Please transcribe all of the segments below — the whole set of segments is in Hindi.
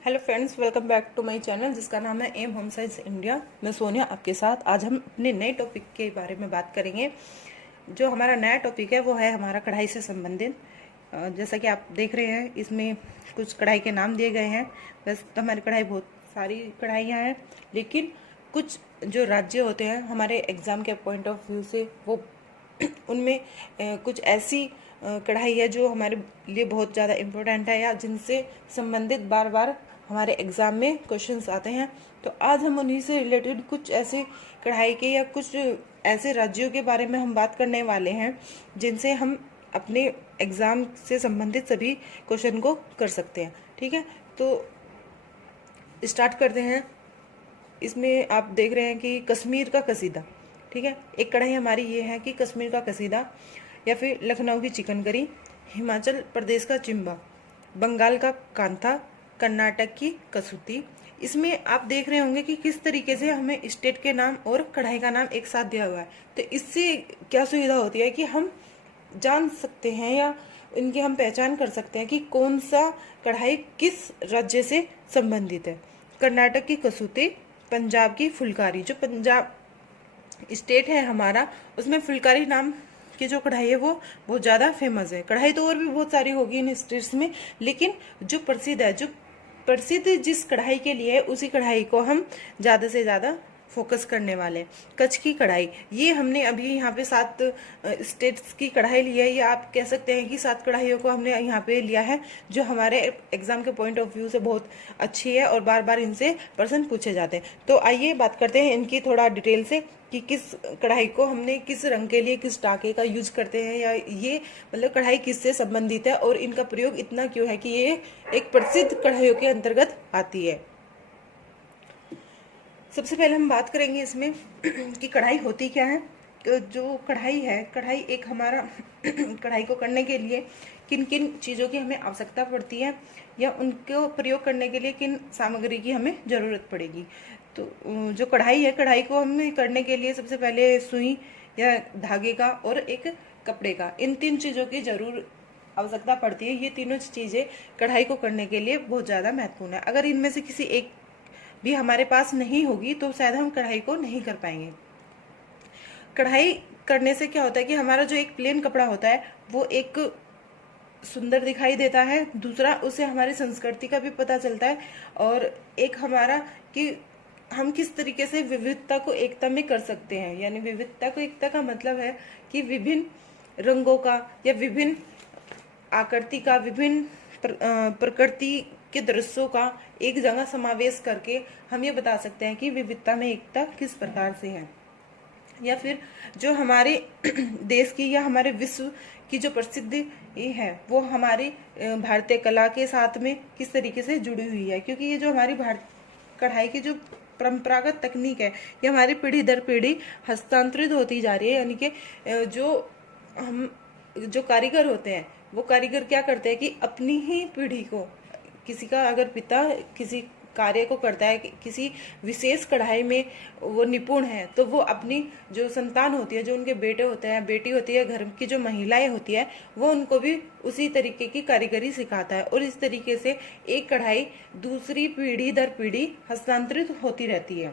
Hello friends, welcome back to my channel जिसका नाम है एम होम साइंस इंडिया। मैं सोनिया आपके साथ। आज हम अपने नए टॉपिक के बारे में बात करेंगे। जो हमारा नया टॉपिक है वो है हमारा कढ़ाई से संबंधित। जैसा कि आप देख रहे हैं, इसमें कुछ कढ़ाई के नाम दिए गए हैं। वैसे तो हमारी कढ़ाई बहुत सारी कढ़ाइयाँ हैं, लेकिन कुछ जो राज्य होते हैं हमारे एग्ज़ाम के पॉइंट ऑफ व्यू से, वो उनमें कुछ ऐसी कढ़ाई है जो हमारे लिए बहुत ज़्यादा इम्पोर्टेंट है या जिनसे संबंधित बार बार हमारे एग्ज़ाम में क्वेश्चंस आते हैं। तो आज हम उन्हीं से रिलेटेड कुछ ऐसे कढ़ाई के या कुछ ऐसे राज्यों के बारे में हम बात करने वाले हैं जिनसे हम अपने एग्ज़ाम से संबंधित सभी क्वेश्चन को कर सकते हैं। ठीक है, तो स्टार्ट करते हैं। इसमें आप देख रहे हैं कि कश्मीर का कसीदा। ठीक है, एक कढ़ाई हमारी ये है कि कश्मीर का कसीदा, या फिर लखनऊ की चिकन करी, हिमाचल प्रदेश का चिम्बा, बंगाल का कांथा, कर्नाटक की कसूती। इसमें आप देख रहे होंगे कि किस तरीके से हमें स्टेट के नाम और कढ़ाई का नाम एक साथ दिया हुआ है। तो इससे क्या सुविधा होती है कि हम जान सकते हैं या इनकी हम पहचान कर सकते हैं कि कौन सा कढ़ाई किस राज्य से संबंधित है। कर्नाटक की कसूती, पंजाब की फुलकारी। जो पंजाब स्टेट है हमारा, उसमें फुलकारी नाम की जो कढ़ाई है वो बहुत ज़्यादा फेमस है। कढ़ाई तो और भी बहुत सारी होगी इन स्टेट्स में, लेकिन जो प्रसिद्ध है, जो प्रसिद्ध जिस कढ़ाई के लिए है, उसी कढ़ाई को हम ज़्यादा से ज़्यादा फोकस करने वाले। कच्छ की कढ़ाई, ये हमने अभी यहाँ पे 7 स्टेट्स की कढ़ाई ली है, या आप कह सकते हैं कि 7 कढ़ाइयों को हमने यहाँ पे लिया है जो हमारे एग्जाम के पॉइंट ऑफ व्यू से बहुत अच्छी है और बार बार इनसे प्रश्न पूछे जाते हैं। तो आइए बात करते हैं इनकी थोड़ा डिटेल से कि किस कढ़ाई को हमने किस रंग के लिए किस टाके का यूज करते हैं, या ये मतलब कढ़ाई किससे संबंधित है और इनका प्रयोग इतना क्यों है कि ये एक प्रसिद्ध कढ़ाइयों के अंतर्गत आती है। सबसे पहले हम बात करेंगे इसमें कि कढ़ाई होती क्या है। तो जो कढ़ाई है, कढ़ाई एक हमारा कढ़ाई को करने के लिए किन किन चीज़ों की हमें आवश्यकता पड़ती है या उनको प्रयोग करने के लिए किन सामग्री की हमें ज़रूरत पड़ेगी। तो जो कढ़ाई है, कढ़ाई को हमें करने के लिए सबसे पहले सुई या धागे का और एक कपड़े का, इन 3 चीज़ों की जरूर आवश्यकता पड़ती है। ये तीनों चीज़ें कढ़ाई को करने के लिए बहुत ज़्यादा महत्वपूर्ण है। अगर इनमें से किसी एक भी हमारे पास नहीं होगी तो शायद हम कढ़ाई को नहीं कर पाएंगे। कढ़ाई करने से क्या होता है कि हमारा जो एक प्लेन कपड़ा होता है वो एक सुंदर दिखाई देता है, दूसरा उससे हमारी संस्कृति का भी पता चलता है, और एक हमारा कि हम किस तरीके से विविधता को एकता में कर सकते हैं। यानी विविधता को एकता का मतलब है कि विभिन्न रंगों का या विभिन्न आकृति का, विभिन्न प्रकृति के दृश्यों का एक जगह समावेश करके हम ये बता सकते हैं कि विविधता में एकता किस प्रकार से है। या फिर जो हमारे देश की या हमारे विश्व की जो प्रसिद्धि है वो हमारी भारतीय कला के साथ में किस तरीके से जुड़ी हुई है, क्योंकि ये जो हमारी कढ़ाई की जो परंपरागत तकनीक है ये हमारी पीढ़ी दर पीढ़ी हस्तांतरित होती जा रही है। यानी कि जो कारीगर होते हैं वो कारीगर क्या करते हैं कि अपनी ही पीढ़ी को, किसी का अगर पिता किसी कार्य को करता है, किसी विशेष कढ़ाई में वो निपुण है, तो वो अपनी जो संतान होती है, जो उनके बेटे होते हैं, बेटी होती है, घर की जो महिलाएं होती है, वो उनको भी उसी तरीके की कारीगरी सिखाता है, और इस तरीके से एक कढ़ाई दूसरी पीढ़ी दर पीढ़ी हस्तांतरित होती रहती है।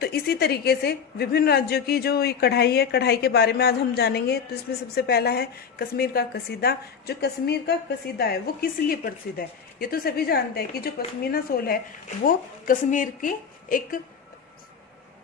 तो इसी तरीके से विभिन्न राज्यों की जो ये कढ़ाई है, कढ़ाई के बारे में आज हम जानेंगे। तो इसमें सबसे पहला है कश्मीर का कसीदा। जो कश्मीर का कसीदा है वो किस लिए प्रसिद्ध है, ये तो सभी जानते हैं कि जो पश्मीना शॉल है वो कश्मीर की एक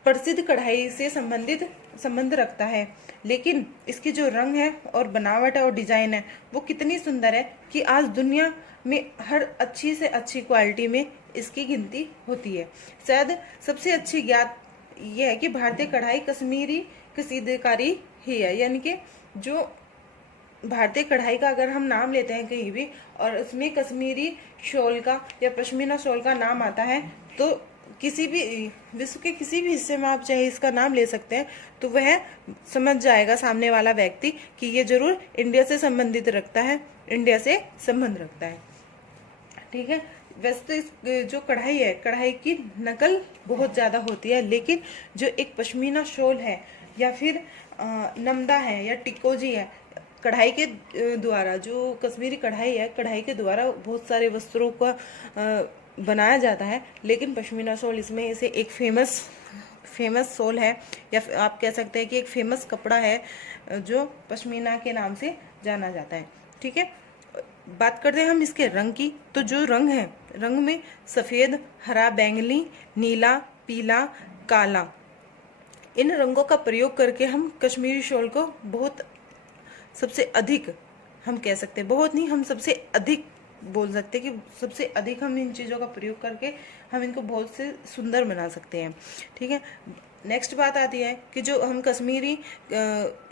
प्रसिद्ध कढ़ाई से संबंध रखता है, लेकिन इसकी जो रंग है और बनावट है और डिजाइन है वो कितनी सुंदर है कि आज दुनिया में हर अच्छी से अच्छी क्वालिटी में इसकी गिनती होती है। शायद सबसे अच्छी ज्ञात ये है कि भारतीय कढ़ाई कश्मीरी कसीदकारी ही है। यानी कि जो भारतीय कढ़ाई का अगर हम नाम लेते हैं कहीं भी और उसमें कश्मीरी शॉल का या पश्मीना शॉल का नाम आता है, तो किसी भी विश्व के किसी भी हिस्से में आप चाहे इसका नाम ले सकते हैं, तो वह समझ जाएगा सामने वाला व्यक्ति कि ये जरूर इंडिया से संबंधित रखता है, इंडिया से संबंध रखता है। ठीक है, वैसे तो इस जो कढ़ाई है, कढ़ाई की नकल बहुत ज़्यादा होती है, लेकिन जो एक पश्मीना शॉल है या फिर नमदा है या टिकोजी है, कढ़ाई के द्वारा, जो कश्मीरी कढ़ाई है, कढ़ाई के द्वारा बहुत सारे वस्त्रों का बनाया जाता है, लेकिन पश्मीना शॉल इसमें इसे एक फेमस शॉल है, या आप कह सकते हैं कि एक फेमस कपड़ा है जो पश्मीना के नाम से जाना जाता है। ठीक है, बात करते हैं हम इसके रंग की। तो जो रंग है, रंग में सफ़ेद, हरा, बैंगनी, नीला, पीला, काला, इन रंगों का प्रयोग करके हम कश्मीरी शॉल को बहुत सबसे अधिक, हम कह सकते हैं बहुत नहीं, हम सबसे अधिक बोल सकते हैं कि सबसे अधिक हम इन चीज़ों का प्रयोग करके हम इनको बहुत से सुंदर बना सकते हैं। ठीक है, नेक्स्ट बात आती है कि जो हम कश्मीरी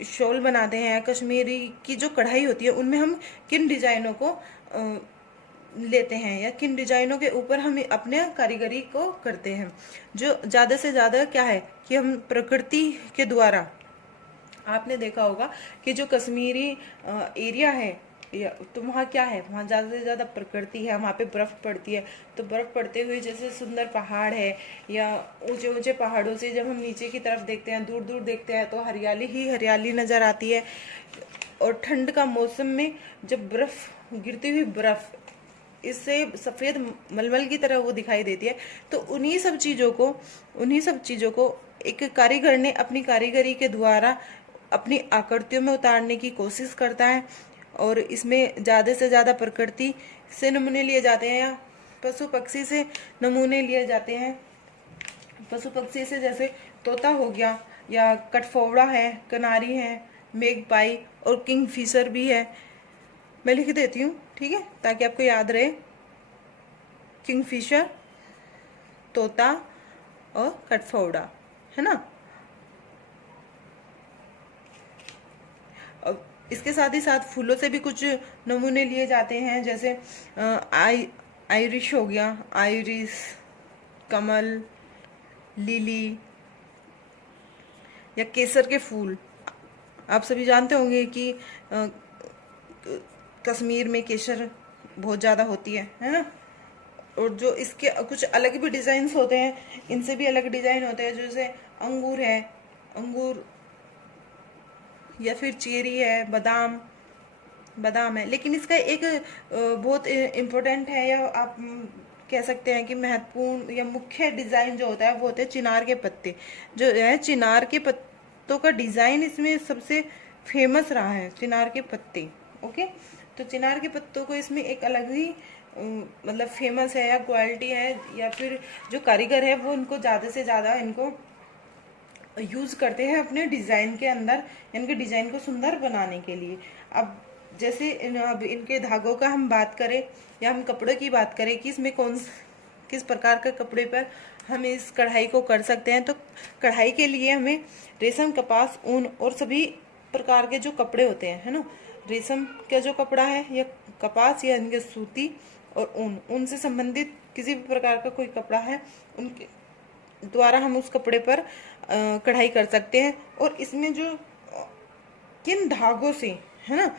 शॉल बनाते हैं, कश्मीरी की जो कढ़ाई होती है, उनमें हम किन डिजाइनों को लेते हैं या किन डिजाइनों के ऊपर हम अपने कारीगरी को करते हैं। जो ज़्यादा से ज़्यादा क्या है कि हम प्रकृति के द्वारा, आपने देखा होगा कि जो कश्मीरी एरिया है या तो वहाँ क्या है, वहाँ ज़्यादा से ज़्यादा प्रकृति है, वहाँ पे बर्फ़ पड़ती है। तो बर्फ़ पड़ते हुए जैसे सुंदर पहाड़ है या ऊंचे ऊंचे पहाड़ों से जब हम नीचे की तरफ देखते हैं, दूर दूर देखते हैं, तो हरियाली ही हरियाली नज़र आती है। और ठंड का मौसम में जब बर्फ़, गिरती हुई बर्फ़ इससे सफ़ेद मलमल की तरह वो दिखाई देती है। तो उन्हीं सब चीज़ों को एक कारीगर ने अपनी कारीगरी के द्वारा अपनी आकृतियों में उतारने की कोशिश करता है। और इसमें ज़्यादा से ज़्यादा प्रकृति से नमूने लिए जाते हैं या पशु पक्षी से नमूने लिए जाते हैं। पशु पक्षी से जैसे तोता हो गया, या कठफोड़ा है, कनारी है, मेघपाई और किंगफिशर भी है। मैं लिख देती हूँ, ठीक है, ताकि आपको याद रहे। किंगफिशर, तोता और कठफोड़ा, है ना। और इसके साथ ही साथ फूलों से भी कुछ नमूने लिए जाते हैं, जैसे आइरिश हो गया, आइरिस, कमल, लिली या केसर के फूल। आप सभी जानते होंगे कि कश्मीर में केसर बहुत ज़्यादा होती है ना। और जो इसके कुछ अलग भी डिज़ाइंस होते हैं, इनसे भी अलग डिज़ाइन होते हैं, जैसे अंगूर है, अंगूर या फिर चेरी है, बादाम है। लेकिन इसका एक बहुत इम्पोर्टेंट है, या आप कह सकते हैं कि महत्वपूर्ण या मुख्य डिज़ाइन जो होता है वो होते हैं चिनार के पत्ते। जो है चिनार के पत्तों का डिज़ाइन इसमें सबसे फेमस रहा है, चिनार के पत्ते। ओके, तो चिनार के पत्तों को इसमें एक अलग ही मतलब फेमस है या क्वालिटी है, या फिर जो कारीगर है वो इनको ज़्यादा से ज़्यादा इनको यूज़ करते हैं अपने डिज़ाइन के अंदर, इनके डिज़ाइन को सुंदर बनाने के लिए। अब जैसे अब इनके धागों का हम बात करें या हम कपड़े की बात करें कि इसमें किस प्रकार के कपड़े पर हम इस कढ़ाई को कर सकते हैं। तो कढ़ाई के लिए हमें रेशम, कपास, ऊन और सभी प्रकार के जो कपड़े होते हैं, है ना, रेशम का जो कपड़ा है या कपास या इनके सूती और ऊन से संबंधित किसी भी प्रकार का कोई कपड़ा है, उनके द्वारा हम उस कपड़े पर कढ़ाई कर सकते हैं। और इसमें जो किन धागों से, है ना,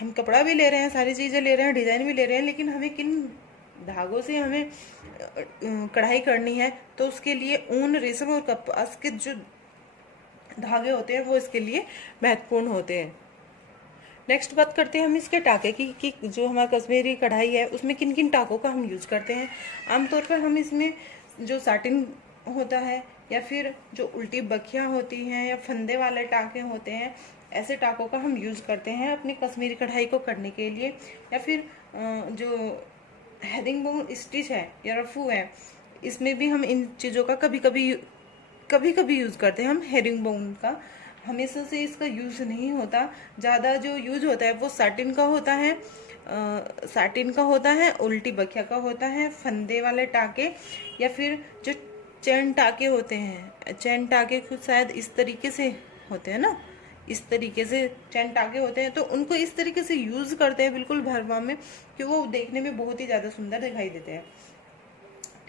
हम कपड़ा भी ले रहे हैं, सारी चीज़ें ले रहे हैं, डिज़ाइन भी ले रहे हैं, लेकिन हमें किन धागों से हमें कढ़ाई करनी है, तो उसके लिए ऊन, रेशम और कपास के जो धागे होते हैं वो इसके लिए महत्वपूर्ण होते हैं। नेक्स्ट बात करते हैं हम इसके टाके की कि जो हमारा कश्मीरी कढ़ाई है उसमें किन किन टाकों का हम यूज़ करते हैं। आमतौर पर हम इसमें जो साटिन होता है या फिर जो उल्टी बखियाँ होती हैं या फंदे वाले टाके होते हैं, ऐसे टाकों का हम यूज़ करते हैं अपनी कश्मीरी कढ़ाई को करने के लिए। या फिर जो हेरिंगबोन स्टिच है या रफू है, इसमें भी हम इन चीज़ों का कभी कभी यूज़ करते हैं हम हेरिंगबोन का। हमेशा से इसका यूज़ नहीं होता, ज़्यादा जो यूज होता है वो साटिन का होता है, उल्टी बखिया का होता है, फंदे वाले टाके, या फिर जो चैन टाके होते हैं, चैन टाके खुद शायद इस तरीके से होते हैं ना, इस तरीके से चैन टाके होते हैं, तो उनको इस तरीके से यूज़ करते हैं बिल्कुल भरवा में कि वो देखने में बहुत ही ज़्यादा सुंदर दिखाई देते हैं।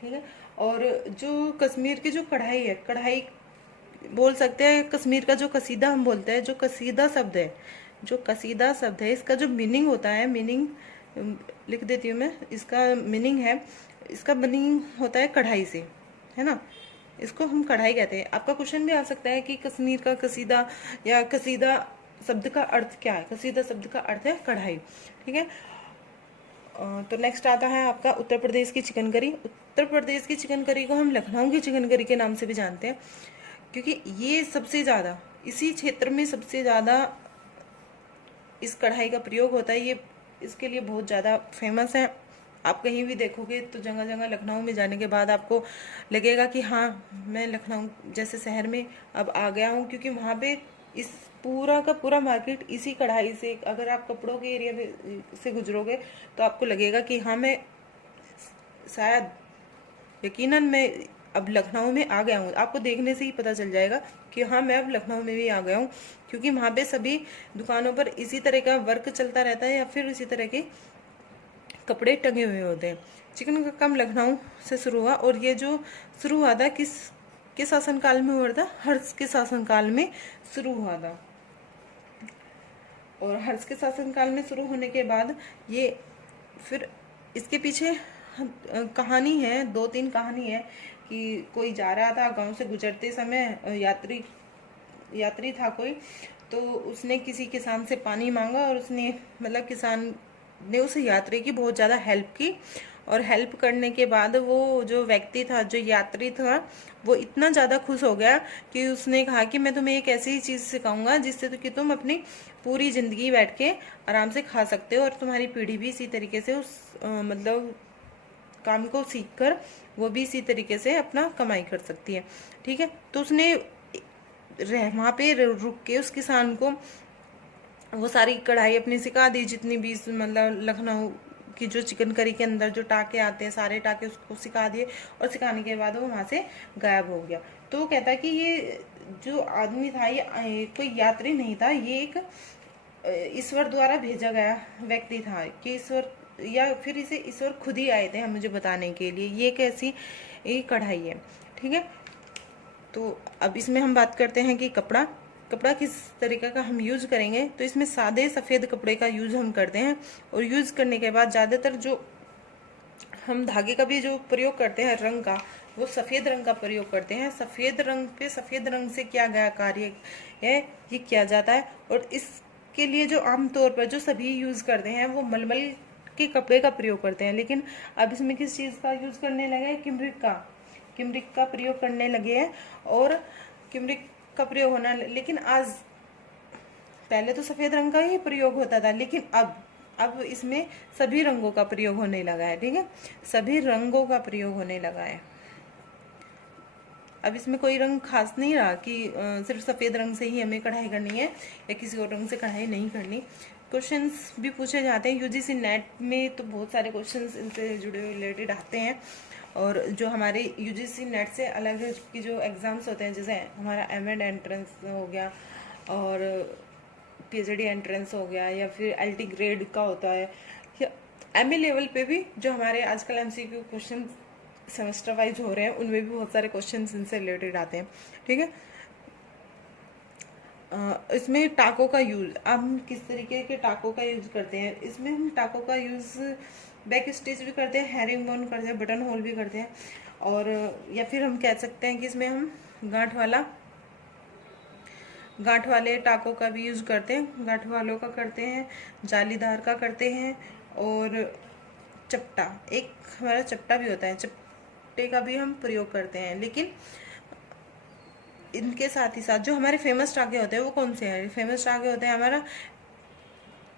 ठीक है, और जो कश्मीर की जो कढ़ाई है, कढ़ाई बोल सकते हैं कश्मीर का जो कसीदा हम बोलते हैं, जो कसीदा शब्द है, इसका जो मीनिंग होता है, मीनिंग लिख देती हूँ मैं, इसका मीनिंग होता है कढ़ाई से, है ना, इसको हम कढ़ाई कहते हैं। आपका क्वेश्चन भी आ सकता है कि कश्मीर का कसीदा या कसीदा शब्द का अर्थ क्या है, कसीदा शब्द का अर्थ है कढ़ाई। ठीक है, तो नेक्स्ट आता है आपका उत्तर प्रदेश की चिकन करी। उत्तर प्रदेश की चिकन करी को हम लखनऊ की चिकन करी के नाम से भी जानते हैं, क्योंकि ये सबसे ज़्यादा इसी क्षेत्र में सबसे ज़्यादा इस कढ़ाई का प्रयोग होता है। ये इसके लिए बहुत ज़्यादा फेमस है। आप कहीं भी देखोगे तो जगह जगह लखनऊ में जाने के बाद आपको लगेगा कि हाँ, मैं लखनऊ जैसे शहर में अब आ गया हूँ, क्योंकि वहाँ पे इस पूरा का पूरा मार्केट इसी कढ़ाई से, अगर आप कपड़ों के एरिया में से गुजरोगे तो आपको लगेगा कि हाँ, मैं शायद यकीनन मैं अब लखनऊ में आ गया हूँ। आपको देखने से ही पता चल जाएगा कि हाँ, मैं अब लखनऊ में भी आ गया हूँ, क्योंकि वहाँ पे सभी दुकानों पर इसी तरह का वर्क चलता रहता है या फिर इसी तरह के कपड़े टंगे हुए होते हैं। चिकन का काम लखनऊ से शुरू हुआ, और ये जो शुरू हुआ था किस शासनकाल में हुआ था? हर्ष के शासनकाल में शुरू हुआ था। और हर्ष के शासनकाल में शुरू होने के बाद ये फिर इसके पीछे कहानी है, 2-3 कहानी है कि कोई जा रहा था गांव से गुजरते समय, यात्री था कोई, तो उसने किसी किसान से पानी मांगा और उसने मतलब किसान ने उस यात्री की बहुत ज़्यादा हेल्प की, और हेल्प करने के बाद वो जो व्यक्ति था, जो यात्री था, वो इतना ज़्यादा खुश हो गया कि उसने कहा कि मैं तुम्हें एक ऐसी ही चीज़ सिखाऊंगा जिससे तो कि तुम अपनी पूरी ज़िंदगी बैठ के आराम से खा सकते हो, और तुम्हारी पीढ़ी भी इसी तरीके से उस मतलब काम को सीखकर वो भी इसी तरीके से अपना कमाई कर सकती है। ठीक है, तो उसने वहाँ पे रुक के उस किसान को वो सारी कढ़ाई अपनी सिखा दी, जितनी भी मतलब लखनऊ की जो चिकन करी के अंदर जो टाके आते हैं, सारे टाके उसको सिखा दिए, और सिखाने के बाद वो वहाँ से गायब हो गया। तो वो कहता है कि ये जो आदमी था ये कोई यात्री नहीं था, ये एक ईश्वर द्वारा भेजा गया व्यक्ति था, कि ईश्वर या फिर इसे ईश्वर खुद ही आए थे हम मुझे बताने के लिए ये एक ऐसी कढ़ाई है। ठीक है, तो अब इसमें हम बात करते हैं कि कपड़ा किस तरीके का हम यूज़ करेंगे। तो इसमें सादे सफ़ेद कपड़े का यूज़ हम करते हैं, और यूज़ करने के बाद ज़्यादातर जो हम धागे का भी जो प्रयोग करते हैं रंग का, वो सफ़ेद रंग का प्रयोग करते हैं। सफ़ेद रंग पे सफ़ेद रंग से क्या गया कार्य है ये किया जाता है, और इसके लिए जो आमतौर पर जो सभी यूज़ करते हैं वो मलमल के कपड़े का प्रयोग करते हैं। लेकिन अब इसमें किस चीज़ का यूज़ करने लगे हैं? किमरिक का प्रयोग करने लगे हैं, और किमरिक का प्रयोग होना, लेकिन आज पहले तो सफ़ेद रंग का ही प्रयोग होता था, लेकिन अब इसमें सभी रंगों का प्रयोग होने लगा है। ठीक है, सभी रंगों का प्रयोग होने लगा है। अब इसमें कोई रंग खास नहीं रहा कि सिर्फ सफ़ेद रंग से ही हमें कढ़ाई करनी है या किसी और रंग से कढ़ाई नहीं करनी। क्वेश्चंस भी पूछे जाते हैं यूजीसी नेट में, तो बहुत सारे क्वेश्चंस इनसे जुड़े हुए रिलेटेड आते हैं। और जो हमारे यूजीसी नेट से अलग की जो एग्ज़ाम्स होते हैं, जैसे हमारा एमएड एंट्रेंस हो गया और पीएचडी एंट्रेंस हो गया, या फिर एलटी ग्रेड का होता है, या एमए लेवल पे भी जो हमारे आजकल एमसीक्यू क्वेश्चन सेमेस्टर वाइज हो रहे हैं, उनमें भी बहुत सारे क्वेश्चन इनसे रिलेटेड आते हैं। ठीक है, इसमें टाकों का यूज़, अब हम किस तरीके के टाकों का यूज़ करते हैं। इसमें हम टाकों का यूज़ बैक स्टिच भी करते हैं, हैरिंग बोन करते हैं, बटन होल भी करते हैं, और या फिर हम कह सकते हैं कि इसमें हम गांठ वाले टाकों का भी यूज़ करते हैं। गांठ वालों का करते हैं, जालीदार का करते हैं, और चपटा, एक हमारा चपटा भी होता है, चपटे का भी हम प्रयोग करते हैं। लेकिन इनके साथ ही साथ जो हमारे फेमस टाके होते हैं वो कौन से हैं? फेमस टाके होते हैं हमारा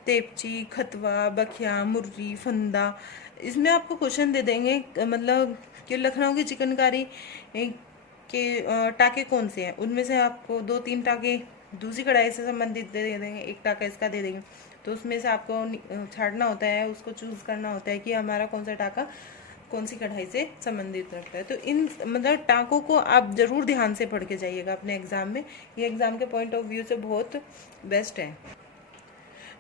तेपची, खतवा, बखिया, मुर्री, फंदा। इसमें आपको क्वेश्चन दे देंगे मतलब कि लखनऊ की चिकनकारी के टाके कौन से हैं, उनमें से आपको 2-3 टाके दूसरी कढ़ाई से संबंधित दे देंगे, एक टाका इसका दे देंगे। तो उसमें से आपको छांटना होता है, उसको चूज़ करना होता है कि हमारा कौन सा टाका कौन सी कढ़ाई से संबंधित रखता है। तो इन मतलब टाकों को आप जरूर ध्यान से पढ़ के जाइएगा अपने एग्जाम में, ये एग्जाम के पॉइंट ऑफ व्यू से बहुत बेस्ट है।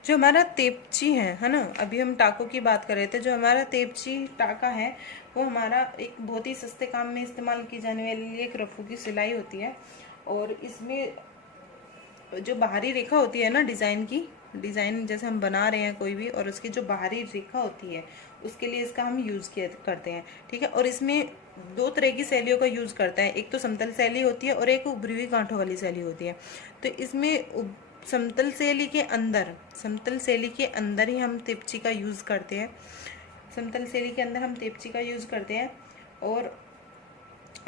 जो हमारा तेपची है ना, अभी हम टाकों की बात कर रहे थे। जो हमारा तेपची टाका है वो हमारा एक बहुत ही सस्ते काम में इस्तेमाल की जाने वाली एक रफू की सिलाई होती है, और इसमें जो बाहरी रेखा होती है ना डिज़ाइन जैसे हम बना रहे हैं कोई भी, और उसकी जो बाहरी रेखा होती है उसके लिए इसका हम यूज़ करते हैं। ठीक है, और इसमें 2 तरह की शैलियों का यूज़ करता है, एक तो समतल शैली होती है और एक उभरी हुई गांठों वाली शैली होती है। तो इसमें समतल शैली के अंदर ही हम तेपची का यूज़ करते हैं। समतल शैली के अंदर हम तेपची का यूज़ करते हैं। और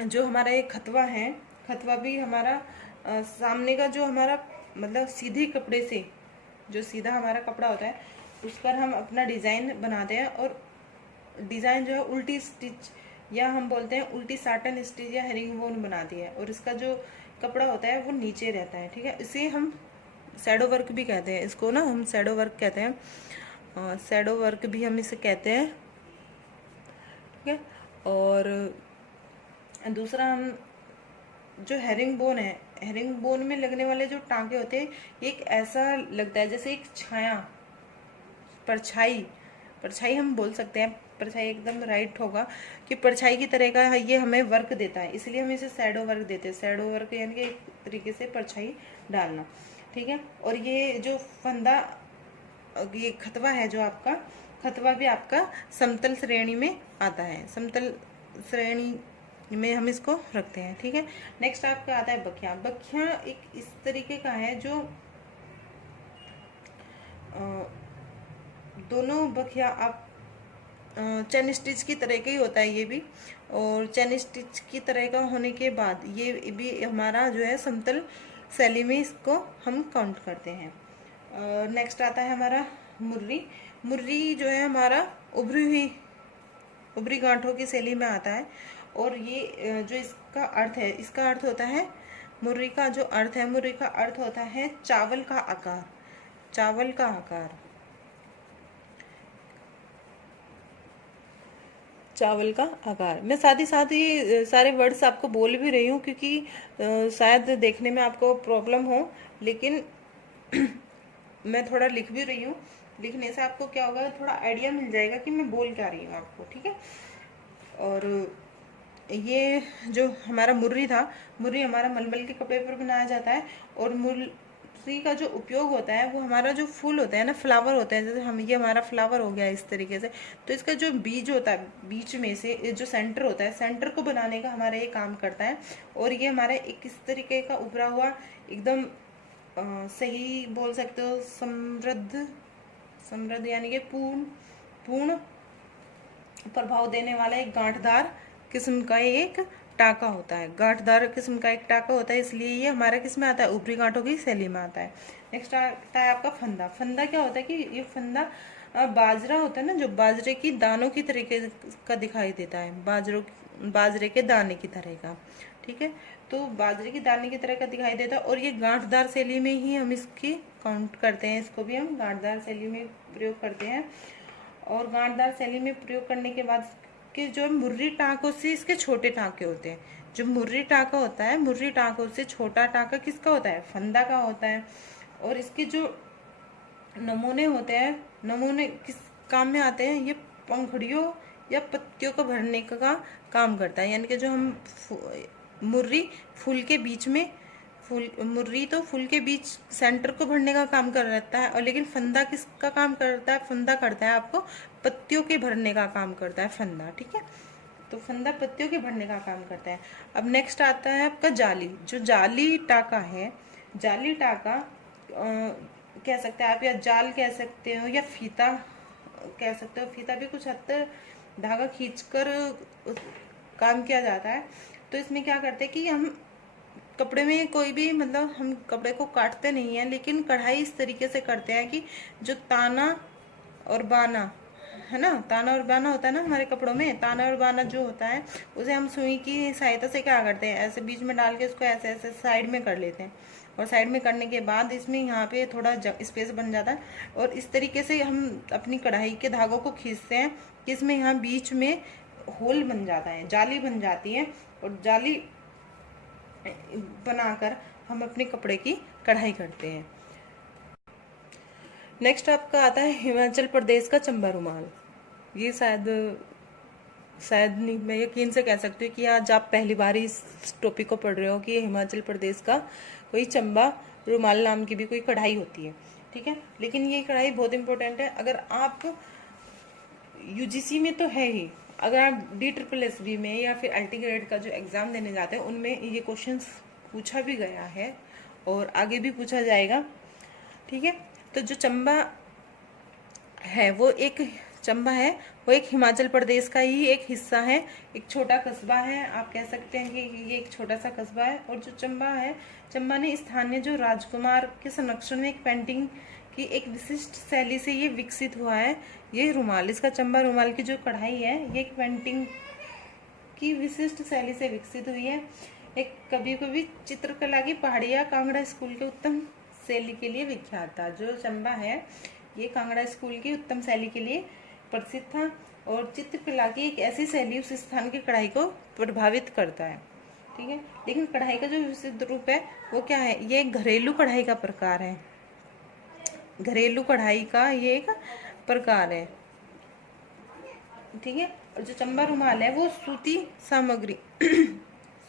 जो हमारा ये खतवा है, खतवा भी हमारा सामने का जो हमारा मतलब सीधे कपड़े से जो सीधा हमारा कपड़ा होता है उस पर हम अपना डिज़ाइन बनाते हैं। और डिज़ाइन जो है उल्टी स्टिच या हम बोलते हैं उल्टी साटन स्टिच या हेरिंगबोन बनाती है। और इसका जो कपड़ा होता है वो नीचे रहता है, ठीक है। इसे हम शैडो वर्क भी कहते हैं, इसको ना हम शैडो वर्क कहते हैं, शैडो वर्क भी हम इसे कहते हैं, ठीक है। और दूसरा हम जो हेरिंग बोन है, हेरिंग बोन में लगने वाले जो टांके होते हैं एक ऐसा लगता है जैसे एक छाया, परछाई हम बोल सकते हैं, परछाई एकदम राइट होगा कि परछाई की तरह का ये हमें वर्क देता है, इसलिए हम इसे शैडो वर्क देते हैं। शैडो वर्क यानी कि एक तरीके से परछाई डालना, ठीक है। और ये जो फंदा, ये खतवा है जो आपका, खतवा भी आपका समतल श्रेणी में आता है, समतल श्रेणी में हम इसको रखते हैं, ठीक है। नेक्स्ट आपका आता है बखिया। बखिया एक इस तरीके का है जो दोनों बखिया आप चैन स्टिच की तरह का ही होता है ये भी। और चैन स्टिच की तरह का होने के बाद ये भी हमारा जो है समतल शैली में इसको हम काउंट करते हैं। नेक्स्ट आता है हमारा मुर्री। मुर्री जो है हमारा उभरी गांठों की शैली में आता है। और ये जो इसका अर्थ है, इसका अर्थ होता है, मुर्री का जो अर्थ है, मुर्री का अर्थ होता है चावल का आकार, चावल का आकार, चावल का आकार। मैं साथ ही साथ ये सारे वर्ड्स आपको बोल भी रही हूँ क्योंकि शायद देखने में आपको प्रॉब्लम हो, लेकिन मैं थोड़ा लिख भी रही हूँ। लिखने से आपको क्या होगा, थोड़ा आइडिया मिल जाएगा कि मैं बोल क्या रही हूँ आपको, ठीक है। और ये जो हमारा मुर्री था, मुर्री हमारा मलमल के कपड़े पर बनाया जाता है। और मुर्री का जो उपयोग होता है वो हमारा जो फूल होता है ना, फ्लावर होता है, जैसे हम ये हमारा फ्लावर हो गया इस तरीके से, तो इसका जो बीज होता है, बीच में से जो सेंटर होता है, सेंटर को बनाने का हमारा ये काम करता है। और ये हमारा एक इस तरीके का उभरा हुआ एकदम सही बोल सकते हो, समृद्ध यानी कि पूर्ण प्रभाव देने वाला एक गांठदार किस्म का एक टाका होता है, गांठदार किस्म का एक टाका होता है, इसलिए ये हमारा किस में आता है, ऊपरी गांठों की शैली में आता है। नेक्स्ट आता है आपका फंदा। फंदा क्या होता है कि ये फंदा बाजरा होता है ना, जो बाजरे की दानों की तरीके का दिखाई देता है, बाजरे के दाने की तरह का, ठीक है। तो बाजरे की दाने की तरह का दिखाई देता है। और ये गांठदार शैली में ही हम इसकी काउंट करते हैं, इसको भी हम गांठदार शैली में प्रयोग करते हैं। और गांठदार शैली में प्रयोग करने के बाद कि जो मुर्री टाँकों से इसके छोटे टाँके होते हैं, जो मुर्री टाँका होता है, मुर्री टाँकों से छोटा टाँका किसका होता है, फंदा का होता है। और इसके जो नमूने होते हैं, नमूने किस काम में आते हैं, ये पंखुड़ियों या पत्तियों को भरने का काम करता है। यानी कि जो हम मुर्री फूल के बीच में, मुर्री तो फूल के बीच सेंटर को भरने का काम कर रहता है, और लेकिन फंदा किसका काम करता है, फंदा करता है आपको पत्तियों के भरने का काम करता है फंदा, ठीक है। तो फंदा पत्तियों के भरने का काम करता है। अब नेक्स्ट आता है आपका जाली। जो जाली टाका है, जाली टाका कह सकते हैं आप, या जाल कह सकते हो, या फीता कह सकते हो। फीता भी कुछ हद तक धागा खींचकर काम किया जाता है। तो इसमें क्या करते हैं कि हम कपड़े में कोई भी मतलब हम कपड़े को काटते नहीं हैं, लेकिन कढ़ाई इस तरीके से करते हैं कि जो ताना और बाना है ना, ताना और बाना होता है ना हमारे कपड़ों में, ताना और बाना जो होता है उसे हम सुई की सहायता से क्या करते हैं, ऐसे बीच में डाल के उसको ऐसे ऐसे साइड में कर लेते हैं। और साइड में करने के बाद इसमें यहाँ पे थोड़ा स्पेस बन जाता है। और इस तरीके से हम अपनी कढ़ाई के धागों को खींचते हैं कि इसमें यहाँ बीच में होल बन जाता है, जाली बन जाती है। और जाली बनाकर हम अपने कपड़े की कढ़ाई करते हैं। नेक्स्ट आपका आता है हिमाचल प्रदेश का चंबा रुमाल। ये शायद नहीं, मैं यकीन से कह सकती हूँ कि आज आप पहली बार इस टॉपिक को पढ़ रहे हो कि हिमाचल प्रदेश का कोई चंबा रुमाल नाम की भी कोई कढ़ाई होती है, ठीक है। लेकिन ये कढ़ाई बहुत इंपॉर्टेंट है। अगर आप यूजीसी में तो है ही, अगर आप DSSB में या फिर अल्टी ग्रेड का जो एग्ज़ाम देने जाते हैं उनमें ये क्वेश्चंस पूछा भी गया है और आगे भी पूछा जाएगा। ठीक है। तो जो चंबा है वो एक चंबा है वो एक हिमाचल प्रदेश का ही एक हिस्सा है, एक छोटा कस्बा है। आप कह सकते हैं कि ये एक छोटा सा कस्बा है। और जो चंबा है, चंबा ने स्थानीय जो राजकुमार के संरक्षण में एक पेंटिंग की एक विशिष्ट शैली से ये विकसित हुआ है। ये रुमाल, इसका चंबा रुमाल की जो कढ़ाई है ये एक पेंटिंग की विशिष्ट शैली से विकसित हुई है। एक कभी कभी चित्रकला की पहाड़िया कांगड़ा स्कूल के उत्तम शैली के लिए विख्यात था। जो चंबा है ये कांगड़ा स्कूल की उत्तम शैली के लिए प्रसिद्ध था। और चित्रकला की एक ऐसी शैली उस स्थान की कढ़ाई को प्रभावित करता है। ठीक है। लेकिन कढ़ाई का जो विशिष्ट रूप है वो क्या है, ये एक घरेलू कढ़ाई का प्रकार है। घरेलू कढ़ाई का ये एक प्रकार है। ठीक है। और जो चंबा रुमाल है वो सूती सामग्री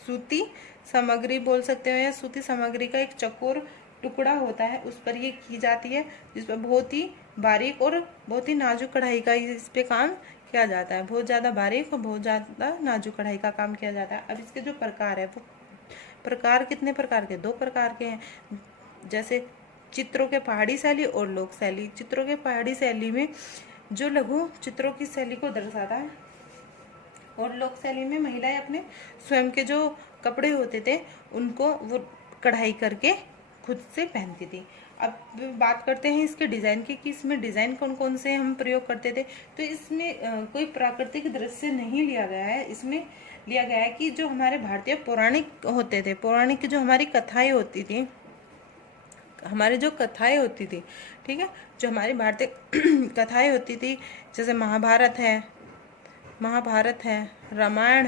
सूती सामग्री बोल सकते हो, या सूती सामग्री का एक चौकोर टुकड़ा होता है, उस पर ये की जाती है, जिस पर बहुत ही बारीक और बहुत ही नाजुक कढ़ाई का इस पे काम किया जाता है। बहुत ज़्यादा बारीक और बहुत ज़्यादा नाजुक कढ़ाई का काम किया जाता है। अब इसके जो प्रकार है वो प्रकार कितने प्रकार के, 2 प्रकार के हैं। जैसे चित्रों के पहाड़ी शैली और लोक शैली। चित्रों के पहाड़ी शैली में जो लघु चित्रों की शैली को दर्शाता है, और लोक शैली में महिलाएं अपने स्वयं के जो कपड़े होते थे उनको वो कढ़ाई करके खुद से पहनती थी। अब बात करते हैं इसके डिज़ाइन की, कि इसमें डिज़ाइन कौन कौन से हम प्रयोग करते थे। तो इसमें कोई प्राकृतिक दृश्य नहीं लिया गया है। इसमें लिया गया है कि जो हमारे भारतीय पौराणिक होते थे, पौराणिक जो हमारी कथाएं होती थी, हमारी जो कथाएं होती थी, ठीक है, जो हमारी भारतीय कथाएं होती थी, जैसे महाभारत है, रामायण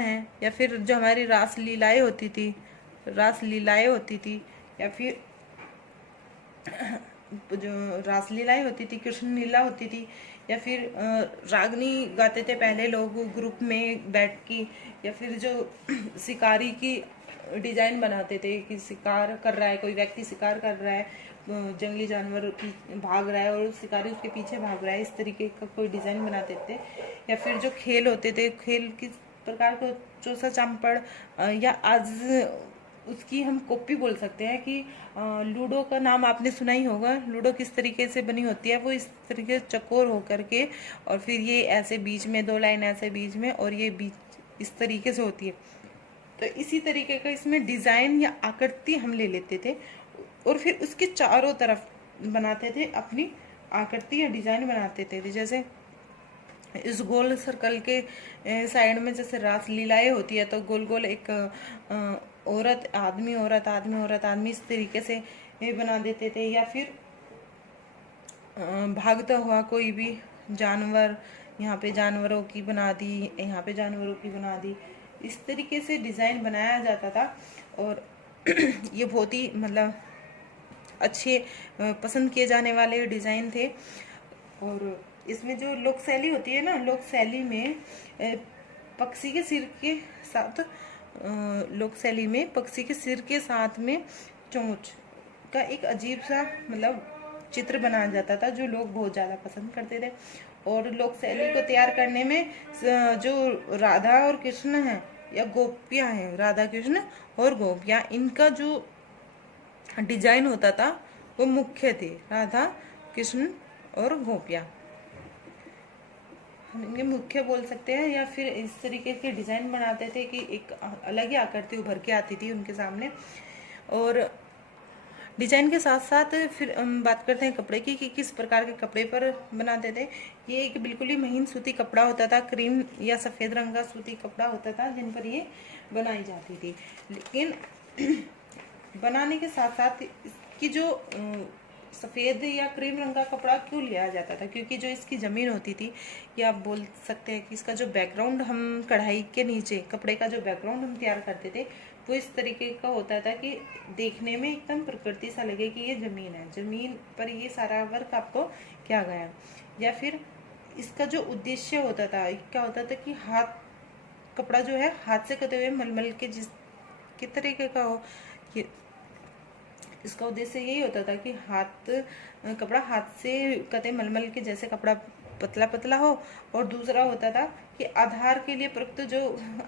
है, या फिर जो हमारी रासलीलाएं होती थी, या फिर जो रासलीलाएं होती थी, कृष्ण लीला होती थी, या फिर रागनी गाते थे पहले लोग ग्रुप में बैठ की, या फिर जो शिकारी की डिजाइन बनाते थे कि शिकार कर रहा है, कोई व्यक्ति शिकार कर रहा है, जंगली जानवर भाग रहा है और शिकारी उसके पीछे भाग रहा है, इस तरीके का कोई डिजाइन बनाते थे। या फिर जो खेल होते थे, खेल किस प्रकार को चौसा चांपड़, या आज उसकी हम कॉपी बोल सकते हैं कि लूडो का नाम आपने सुना ही होगा। लूडो किस तरीके से बनी होती है, वो इस तरीके से चकोर होकर के, और फिर ये ऐसे बीच में 2 लाइन ऐसे बीच में, और ये बीच इस तरीके से होती है। तो इसी तरीके का इसमें डिजाइन या आकृति हम ले लेते थे, और फिर उसके चारों तरफ बनाते थे अपनी आकृति या डिजाइन बनाते थे। जैसे इस गोल सर्कल के साइड में जैसे रास लीलाएं होती है, तो गोल गोल एक औरत आदमी, औरत आदमी, औरत आदमी, इस तरीके से बना देते थे। या फिर भागता हुआ कोई भी जानवर, यहाँ पे जानवरों की बना दी, यहाँ पे जानवरों की बना दी, इस तरीके से डिज़ाइन बनाया जाता था। और ये बहुत ही मतलब अच्छे पसंद किए जाने वाले डिज़ाइन थे। और इसमें जो लोक शैली होती है ना, लोक शैली में पक्षी के सिर के साथ, लोक शैली में पक्षी के सिर के साथ में चोंच का एक अजीब सा मतलब चित्र बनाया जाता था, जो लोग बहुत ज़्यादा पसंद करते थे। और लोक शैली को तैयार करने में जो राधा और कृष्ण हैं या गोपियाँ हैं, राधा कृष्ण और गोपियाँ, इनका जो डिजाइन होता था वो मुख्य थे, राधा कृष्ण और गोपियाँ, हम इनके मुख्य बोल सकते हैं। या फिर इस तरीके के डिज़ाइन बनाते थे कि एक अलग ही आकृति उभर के आती थी उनके सामने। और डिजाइन के साथ साथ फिर हम बात करते हैं कपड़े की, कि किस प्रकार के कपड़े पर बनाते थे। ये एक बिल्कुल ही महीन सूती कपड़ा होता था, क्रीम या सफ़ेद रंग का सूती कपड़ा होता था, जिन पर ये बनाई जाती थी। लेकिन बनाने के साथ साथ इसकी जो सफ़ेद या क्रीम रंग का कपड़ा क्यों लिया जाता था, क्योंकि जो इसकी ज़मीन होती थी, या आप बोल सकते हैं कि इसका जो बैकग्राउंड हम कढ़ाई के नीचे कपड़े का जो बैकग्राउंड हम तैयार करते थे वो इस तरीके का होता था कि देखने में एकदम प्रकृति सा लगे कि ये ज़मीन है, ज़मीन पर ये सारा वर्क आपको किया गया है। या फिर इसका जो उद्देश्य होता था, क्या होता था कि हाथ कपड़ा जो है हाथ से कटे हुए मलमल के जिस किस तरीके का हो, ये इसका उद्देश्य यही होता था कि कपड़ा हाथ से कटे मलमल के जैसे कपड़ा पतला पतला हो। और दूसरा होता था कि आधार के लिए प्रयुक्त जो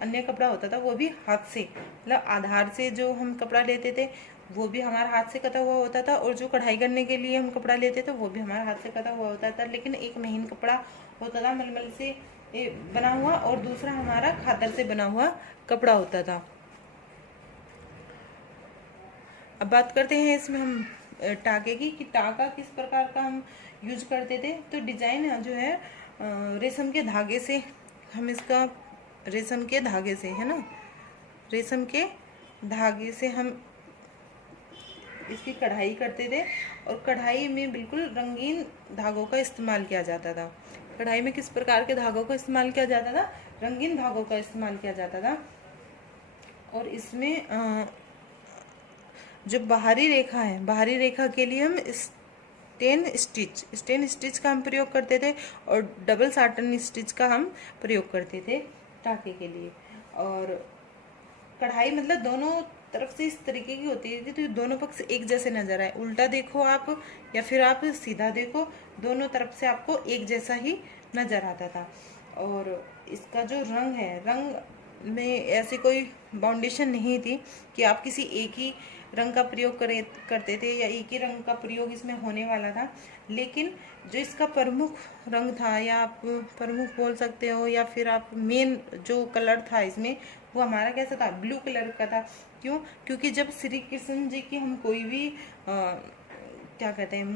अन्य कपड़ा होता था वो भी हाथ से, मतलब आधार से जो हम कपड़ा लेते थे वो भी हमारे हाथ से कटा हुआ होता था, और जो कढ़ाई करने के लिए हम कपड़ा लेते थे वो भी हमारे हाथ से कटा हुआ होता था। लेकिन एक महीन कपड़ा होता था मलमल से बना हुआ, और दूसरा हमारा खातर से बना हुआ कपड़ा होता था। अब बात करते हैं इसमें हम टाके की, कि टाका किस प्रकार का हम यूज करते थे। तो डिजाइन जो है रेशम के धागे से हम इसका, रेशम के धागे से, है ना, रेशम के धागे से हम इसकी कढ़ाई करते थे। और कढ़ाई में बिल्कुल रंगीन धागों का इस्तेमाल किया जाता था। कढ़ाई में किस प्रकार के धागों का इस्तेमाल किया जाता था? रंगीन धागों का इस्तेमाल किया जाता था। और इसमें जो बाहरी रेखा है, बाहरी रेखा के लिए हम स्टेन स्टिच का हम प्रयोग करते थे, और डबल साटन स्टिच का हम प्रयोग करते थे टाके के लिए। और कढ़ाई मतलब दोनों तरफ से इस तरीके की होती थी, तो दोनों पक्ष एक जैसे नजर आए। उल्टा देखो आप या फिर आप सीधा देखो, दोनों तरफ से आपको एक जैसा ही नजर आता था। और इसका जो रंग है, रंग में ऐसी कोई बाउंडेशन नहीं थी कि आप किसी एक ही रंग का प्रयोग करते थे या एक ही रंग का प्रयोग इसमें होने वाला था। लेकिन जो इसका प्रमुख रंग था, या आप प्रमुख बोल सकते हो, या फिर आप मेन जो कलर था इसमें, वो हमारा कैसा था? ब्लू कलर का था। क्यों? क्योंकि जब श्री कृष्ण जी की हम कोई भी क्या कहते हैं,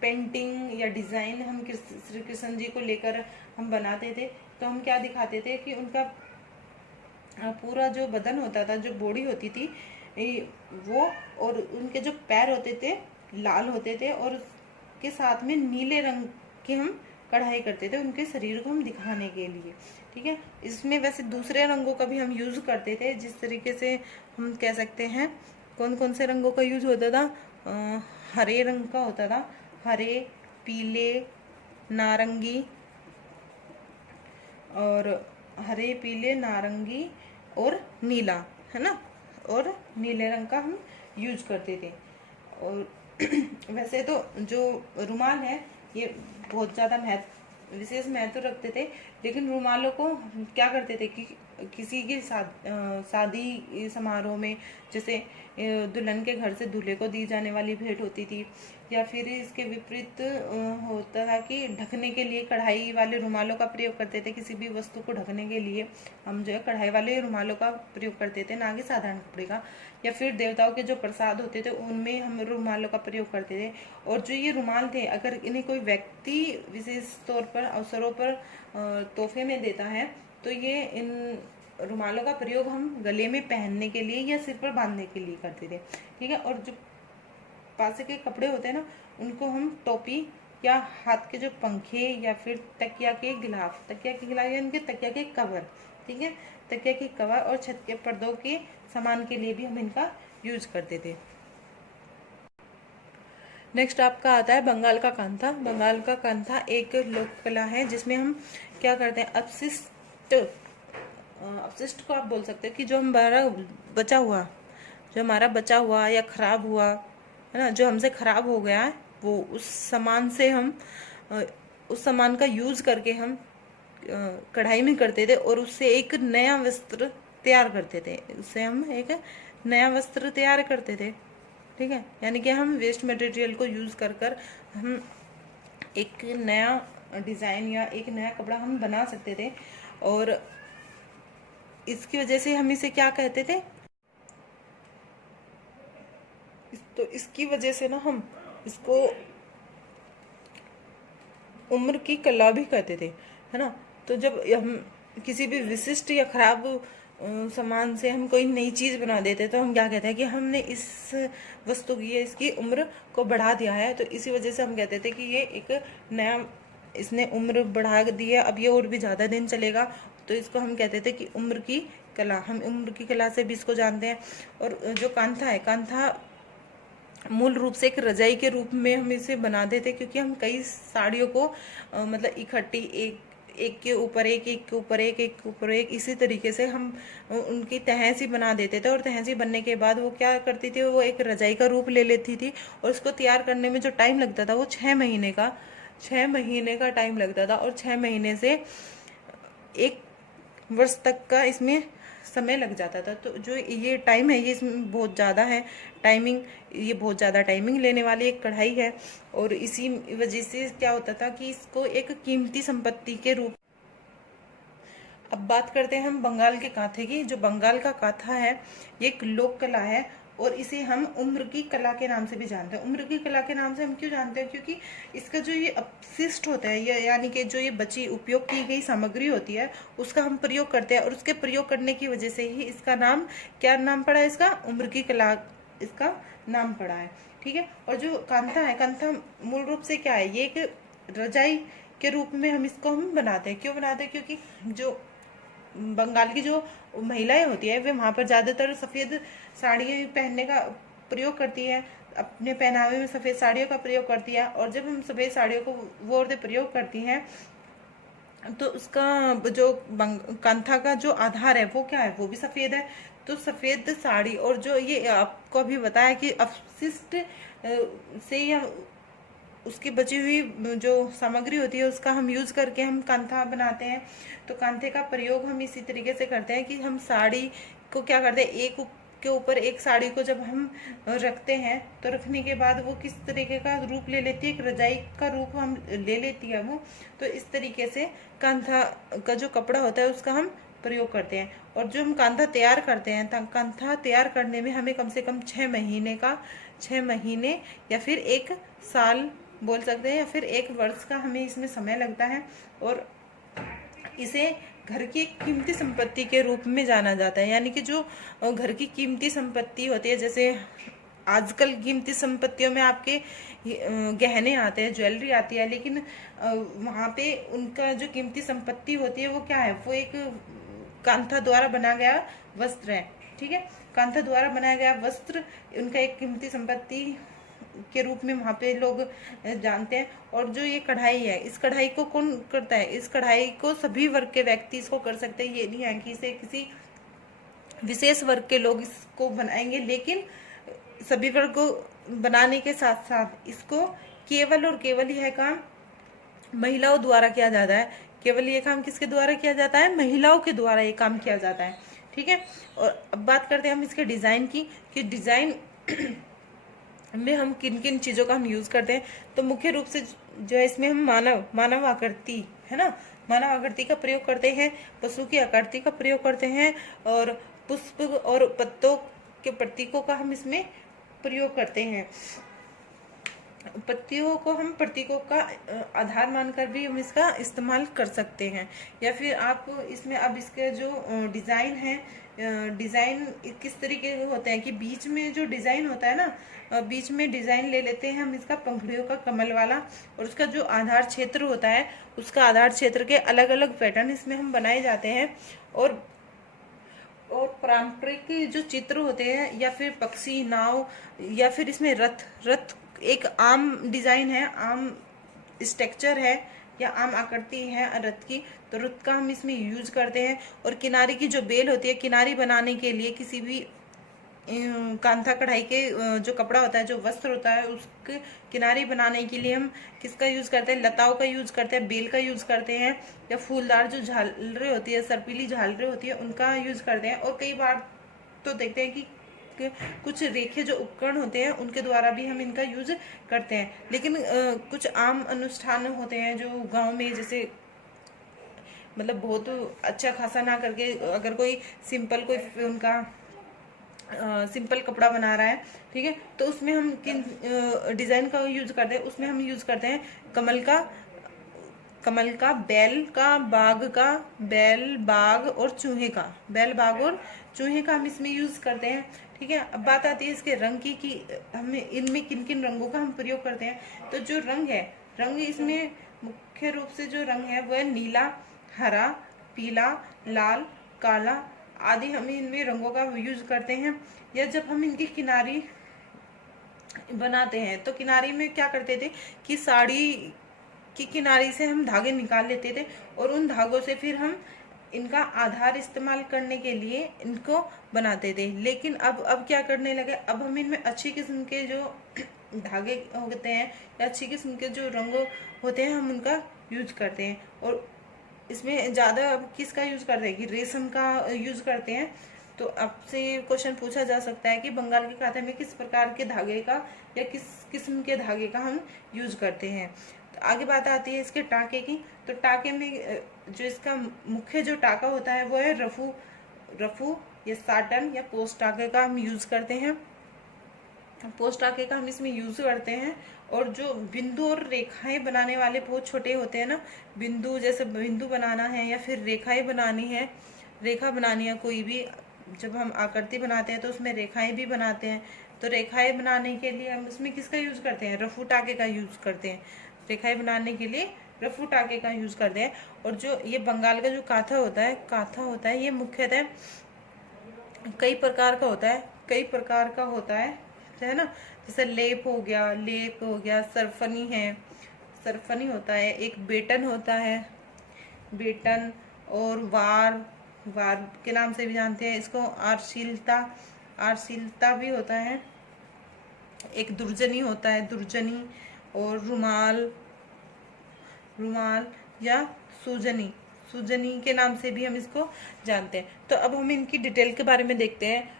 पेंटिंग या डिज़ाइन हम श्री कृष्ण जी को लेकर हम बनाते थे, तो हम क्या दिखाते थे कि उनका पूरा जो बदन होता था, जो बॉडी होती थी वो, और उनके जो पैर होते थे लाल होते थे, और के साथ में नीले रंग की हम कढ़ाई करते थे उनके शरीर को हम दिखाने के लिए। ठीक है, इसमें वैसे दूसरे रंगों का भी हम यूज करते थे, जिस तरीके से हम कह सकते हैं कौन कौन से रंगों का यूज होता था। हरे रंग का होता था, हरे, पीले, नारंगी, और हरे, पीले, नारंगी और नीला, है ना, और नीले रंग का हम यूज करते थे। और वैसे तो जो रुमाल है ये बहुत ज़्यादा विशेष महत्व रखते थे। लेकिन रुमालों को क्या करते थे कि किसी की शादी समारोह में, जैसे दुल्हन के घर से दूल्हे को दी जाने वाली भेंट होती थी, या फिर इसके विपरीत होता था कि ढकने के लिए कढ़ाई वाले रुमालों का प्रयोग करते थे। किसी भी वस्तु को ढकने के लिए हम जो है कढ़ाई वाले रुमालों का प्रयोग करते थे, ना कि साधारण कपड़े का। या फिर देवताओं के जो प्रसाद होते थे उनमें हम रुमालों का प्रयोग करते थे। और जो ये रुमाल थे, अगर इन्हें कोई व्यक्ति विशेष तौर पर अवसरों पर तोहफे में देता है, तो ये इन रुमालों का प्रयोग हम गले में पहनने के लिए या सिर पर बांधने के लिए करते थे। ठीक है, और जो पास के कपड़े होते हैं ना, उनको हम टोपी या हाथ के जो पंखे, या फिर तकिया के गिलाफ या इनके तकिया के कवर, ठीक है, तकिया के कवर और छत के पर्दों के सामान के लिए भी हम इनका यूज करते थे। नेक्स्ट आपका आता है बंगाल का कांथा। बंगाल का कांथा एक लोक कला है जिसमें हम क्या करते हैं, अपशिष्ट को आप बोल सकते हैं कि जो हमारा बचा हुआ या खराब हुआ है ना, जो हमसे खराब हो गया है, वो उस सामान का यूज करके हम कढ़ाई में करते थे, और उससे एक नया वस्त्र तैयार करते थे। उससे हम एक नया वस्त्र तैयार करते थे। ठीक है, यानी कि हम वेस्ट मटेरियल को यूज कर हम एक नया डिजाइन या एक नया कपड़ा हम बना सकते थे। और इसकी वजह से हम इसे क्या कहते थे, तो इसकी वजह से ना हम इसको उम्र की कला भी कहते थे, है ना। तो जब हम किसी भी विशिष्ट या खराब सामान से हम कोई नई चीज बना देते, तो हम क्या कहते हैं कि हमने इस वस्तु की या इसकी उम्र को बढ़ा दिया है। तो इसी वजह से हम कहते थे कि ये एक नया, इसने उम्र बढ़ा दी है, अब ये और भी ज्यादा दिन चलेगा। तो इसको हम कहते थे कि उम्र की कला, हम उम्र की कला से भी इसको जानते हैं। और जो कांथा है, कांथा मूल रूप से एक रजाई के रूप में हम इसे बनाते थे, क्योंकि हम कई साड़ियों को मतलब इकट्ठी एक के ऊपर एक, एक के ऊपर एक, एक के ऊपर एक, इसी तरीके से हम उनकी तह सी बना देते थे। और तह सी बनने के बाद वो क्या करती थी, वो एक रजाई का रूप ले लेती थी। और उसको तैयार करने में जो टाइम लगता था वो 6 महीने का टाइम लगता था। और 6 महीने से 1 वर्ष तक का इसमें समय लग जाता था। तो जो ये टाइम है ये इसमें बहुत ज़्यादा है, टाइमिंग, ये बहुत ज़्यादा टाइमिंग लेने वाली एक कढ़ाई है। और इसी वजह से क्या होता था कि इसको एक कीमती संपत्ति के रूप। अब बात करते हैं हम बंगाल के कांथे की। जो बंगाल का कांथा है ये एक लोक कला है और इसे हम उम्र की कला के नाम से भी जानते हैं। उम्र की कला के नाम से हम क्यों जानते हैं? क्योंकि इसका जो ये अपशिष्ट होता है, ये यानी कि जो ये बची उपयोग की गई सामग्री होती है उसका हम प्रयोग करते हैं और उसके प्रयोग करने की वजह से ही इसका नाम, क्या नाम पड़ा है इसका? उम्र की कला इसका नाम पड़ा है। ठीक है। और जो कांथा है, कांथा मूल रूप से क्या है? ये एक रजाई के रूप में हम इसको हम बनाते हैं। क्यों बनाते हैं? क्योंकि जो बंगाल की जो महिलाएं होती है वे वहाँ पर ज़्यादातर सफ़ेद साड़ियाँ पहनने का प्रयोग करती है, अपने पहनावे में सफ़ेद साड़ियों का प्रयोग करती है। और जब हम सफ़ेद साड़ियों को वो औरतें प्रयोग करती हैं तो उसका जो कांथा का जो आधार है वो क्या है? वो भी सफ़ेद है। तो सफ़ेद साड़ी और जो ये आपको अभी बताया कि अपशिष्ट से या उसकी बची हुई जो सामग्री होती है उसका हम यूज़ करके हम कांथा बनाते हैं। तो कांथे का प्रयोग हम इसी तरीके से करते हैं कि हम साड़ी को क्या करते हैं, एक के ऊपर एक साड़ी को जब हम रखते हैं तो रखने के बाद वो किस तरीके का रूप ले लेती है? एक रजाई का रूप हम ले लेती है वो। तो इस तरीके से कांथा का जो कपड़ा होता है उसका हम प्रयोग करते हैं। और जो हम कांथा तैयार करते हैं, कांथा तैयार करने में हमें कम से कम 6 महीने या फिर 1 साल बोल सकते हैं या फिर 1 वर्ष का हमें इसमें समय लगता है। और इसे घर की एक कीमती संपत्ति के रूप में जाना जाता है। यानी कि जो घर की कीमती संपत्ति होती है, जैसे आजकल कीमती संपत्तियों में आपके गहने आते हैं, ज्वेलरी आती है, लेकिन वहाँ पे उनका जो कीमती संपत्ति होती है वो क्या है? वो एक कांथा द्वारा बनाया गया वस्त्र है। ठीक है। कांथा द्वारा बनाया गया वस्त्र उनका एक कीमती संपत्ति के रूप में वहाँ पे लोग जानते हैं। और जो ये कढ़ाई है, इस कढ़ाई को कौन करता है? इस कढ़ाई को सभी वर्ग के व्यक्ति इसको कर सकते हैं। ये नहीं है कि इसे किसी विशेष वर्ग के लोग इसको बनाएंगे, लेकिन सभी वर्ग को बनाने के साथ साथ इसको केवल और केवल यह काम महिलाओं द्वारा किया जाता है। केवल ये काम किसके द्वारा किया जाता है? महिलाओं के द्वारा ये काम किया जाता है। ठीक है। और अब बात करते हैं हम इसके डिज़ाइन की, कि डिज़ाइन में हम किन किन चीज़ों का हम यूज़ करते हैं। तो मुख्य रूप से जो है इसमें हम मानव आकृति है ना, मानव आकृति का प्रयोग करते हैं, पशु की आकृति का प्रयोग करते हैं और पुष्प और पत्तों के प्रतीकों का हम इसमें प्रयोग करते हैं। पत्तियों को हम प्रतीकों का आधार मानकर भी हम इसका इस्तेमाल कर सकते हैं। या फिर आप इसमें अब इसके जो डिज़ाइन है, डिज़ाइन किस तरीके के होते हैं कि बीच में जो डिज़ाइन होता है ना, बीच में डिज़ाइन ले लेते हैं हम इसका पंखुड़ियों का कमल वाला, और उसका जो आधार क्षेत्र होता है उसका आधार क्षेत्र के अलग अलग पैटर्न इसमें हम बनाए जाते हैं। और पारंपरिक जो चित्र होते हैं या फिर पक्षी, नाव, या फिर इसमें रथ एक आम डिज़ाइन है, आम स्ट्रक्चर है या आम आकृति है रथ की, तो रथ का हम इसमें यूज करते हैं। और किनारी की जो बेल होती है, किनारी बनाने के लिए किसी भी कांथा कढ़ाई के जो कपड़ा होता है, जो वस्त्र होता है, उसके किनारी बनाने के लिए हम किसका यूज़ करते हैं? लताओं का यूज़ करते हैं, बेल का यूज़ करते हैं, या फूलदार जो झालरें होती है, सर्पीली झालरें होती है, उनका यूज़ करते हैं। और कई बार तो देखते हैं कि कुछ रेखे जो उपकरण होते हैं उनके द्वारा भी हम इनका यूज करते हैं। लेकिन कुछ आम अनुष्ठान होते हैं जो गांव में, जैसे मतलब बहुत अच्छा खासा ना करके अगर कोई सिंपल कोई उनका सिंपल कपड़ा बना रहा है, ठीक है, तो उसमें हम किन डिज़ाइन का यूज करते हैं? उसमें हम यूज करते हैं कमल का, बैल का, बैल, बाग और चूहे का, बैल, बाग और चूहे का हम इसमें यूज करते हैं। ठीक है। अब बात आती है इसके रंग की कि हमें इनमें किन किन रंगों का हम प्रयोग करते हैं। तो जो रंग है, रंग इसमें मुख्य रूप से जो रंग है वो है नीला, हरा, पीला, लाल, काला आदि हम इनमें रंगों का यूज करते हैं। या जब हम इनकी किनारी बनाते हैं तो किनारी में क्या करते थे कि साड़ी की किनारी से हम धागे निकाल लेते थे और उन धागों से फिर हम इनका आधार इस्तेमाल करने के लिए इनको बनाते थे। लेकिन अब क्या करने लगे, अब हम इनमें अच्छी किस्म के जो धागे होते हैं या अच्छी किस्म के जो रंग होते हैं हम उनका यूज करते हैं। और इसमें ज़्यादा किसका यूज करते हैं कि रेशम का यूज करते हैं। तो आपसे क्वेश्चन पूछा जा सकता है कि बंगाल के कांधे में किस प्रकार के धागे का या किस किस्म के धागे का हम यूज करते हैं। तो आगे बात आती है इसके टाके की। तो टाके में जो इसका मुख्य जो टाका होता है वो है रफू रफू या साटन या पोस्ट टाके का हम यूज करते हैं। पोस्ट टाके का हम इसमें यूज करते हैं। और जो बिंदु और रेखाएं बनाने वाले बहुत छोटे होते हैं ना, बिंदु जैसे बिंदु बनाना है या फिर रेखाएं बनानी है, रेखा बनानी है कोई भी, जब हम आकृति बनाते हैं तो उसमें रेखाएं भी बनाते हैं। तो रेखाएं बनाने के लिए हम उसमें किसका यूज करते हैं, रफू टाके का यूज करते हैं। रेखाएं बनाने के लिए रफू टाके का यूज करते हैं। और जो ये बंगाल का जो काथा होता है ये मुख्यतः कई प्रकार का होता है, कई प्रकार का होता है ना। जैसे लेप हो गया, सरफनी है, सरफनी होता है, एक बेटन होता है, बेटन, और वार के नाम से भी जानते हैं इसको, आरशीलता भी होता है, एक दुर्जनी होता है, दुर्जनी, और रुमाल या सूजनी के नाम से भी हम इसको जानते हैं। तो अब हम इनकी डिटेल के बारे में देखते हैं।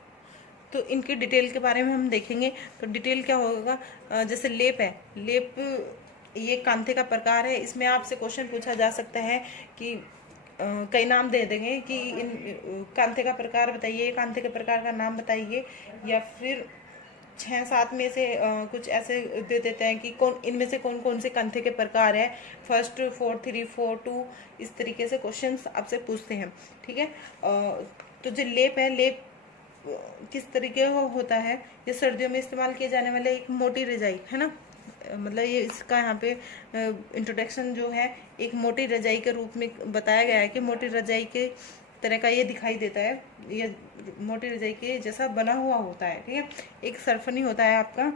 तो इनकी डिटेल के बारे में हम देखेंगे। तो डिटेल क्या होगा, जैसे लेप है, लेप ये कांथे का प्रकार है। इसमें आपसे क्वेश्चन पूछा जा सकता है कि कई नाम दे देंगे कि इन कांथे का प्रकार बताइए, कांथे के प्रकार का नाम बताइए, या फिर 6-7 में से कुछ ऐसे दे देते हैं कि कौन इनमें से कौन कौन से कांथे के प्रकार है, 1, 4, 3, 4, 2, इस तरीके से क्वेश्चंस आपसे पूछते हैं। ठीक है। तो जो लेप है, लेप किस तरीके का होता है, ये सर्दियों में इस्तेमाल किए जाने वाले एक मोटी रजाई है ना, मतलब ये इसका यहाँ पे इंट्रोडक्शन जो है एक मोटी रजाई के रूप में बताया गया है कि मोटी रजाई के तरह का ये दिखाई देता है, ये मोटी रजाई के जैसा बना हुआ होता है। ठीक है। एक सरफनी होता है आपका,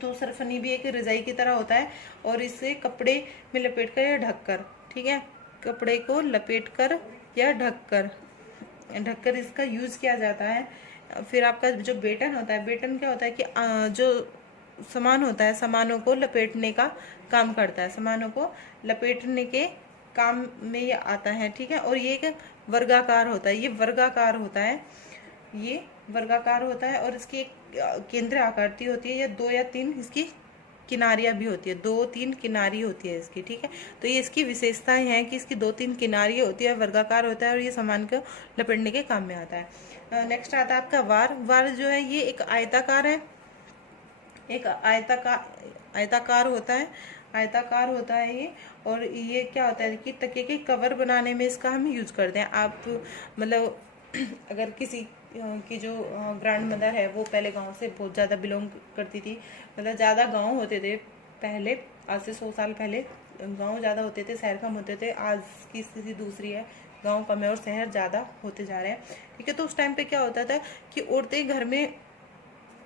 तो सरफनी भी एक रजाई की तरह होता है, और इसे कपड़े में लपेट कर या ढककर, ठीक है, कपड़े को लपेट कर या ढककर इसका यूज किया जाता है। फिर आपका जो बेटन होता है, बेटन क्या होता है कि जो सामान होता है, सामानों को लपेटने का काम करता है, सामानों को लपेटने के काम में ये आता है। ठीक है। और ये एक वर्गाकार होता है, ये वर्गाकार होता है, ये वर्गाकार होता है, और इसकी एक केंद्र आकृति होती है, या 2 या 3 इसकी किनारियां भी होती है, 2-3 किनारी होती है इसकी। ठीक है। तो ये इसकी विशेषताएं हैं कि इसकी 2-3 किनारी होती है, वर्गाकार होता है, और ये सामान को लपेटने के काम में आता है। नेक्स्ट आता है आपका वार जो है ये एक आयताकार है, एक आयताकार होता है ये। और ये क्या होता है कि तकिए के कवर बनाने में इसका हम यूज करते हैं। आप मतलब अगर किसी की जो ग्रैंड मदर है वो पहले गांव से बहुत ज़्यादा बिलोंग करती थी, मतलब ज़्यादा गांव होते थे पहले, आज से 100 साल पहले गांव ज़्यादा होते थे, शहर कम होते थे। आज की स्थिति दूसरी है, गांव कम है और शहर ज़्यादा होते जा रहे हैं। ठीक है। तो उस टाइम पे क्या होता था कि औरतें घर में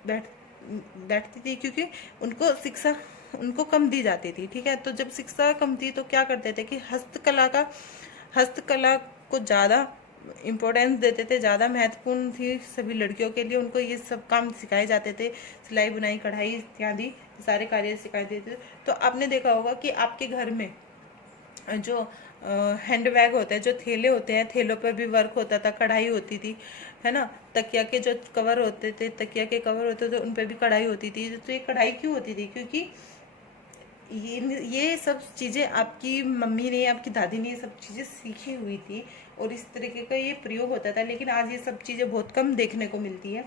बैठती थी, क्योंकि उनको शिक्षा उनको कम दी जाती थी। ठीक है। तो जब शिक्षा कम थी तो क्या करते थे कि हस्तकला को ज़्यादा इम्पोर्टेंस देते थे, ज़्यादा महत्वपूर्ण थी सभी लड़कियों के लिए, उनको ये सब काम सिखाए जाते थे, सिलाई बुनाई कढ़ाई इत्यादि सारे कार्य सिखाए देते थे। तो आपने देखा होगा कि आपके घर में जो हैंड बैग होते हैं, जो थैले होते हैं, थैलों पर भी वर्क होता था, कढ़ाई होती थी, है ना। तकिया के जो कवर होते थे, तकिया के कवर होते थे, उन पर भी कढ़ाई होती थी। तो ये कढ़ाई क्यों होती थी, क्योंकि ये सब चीज़ें आपकी मम्मी ने, आपकी दादी ने ये सब चीज़ें सीखी हुई थी, और इस तरीके का ये प्रयोग होता था। लेकिन आज ये सब चीज़ें बहुत कम देखने को मिलती है।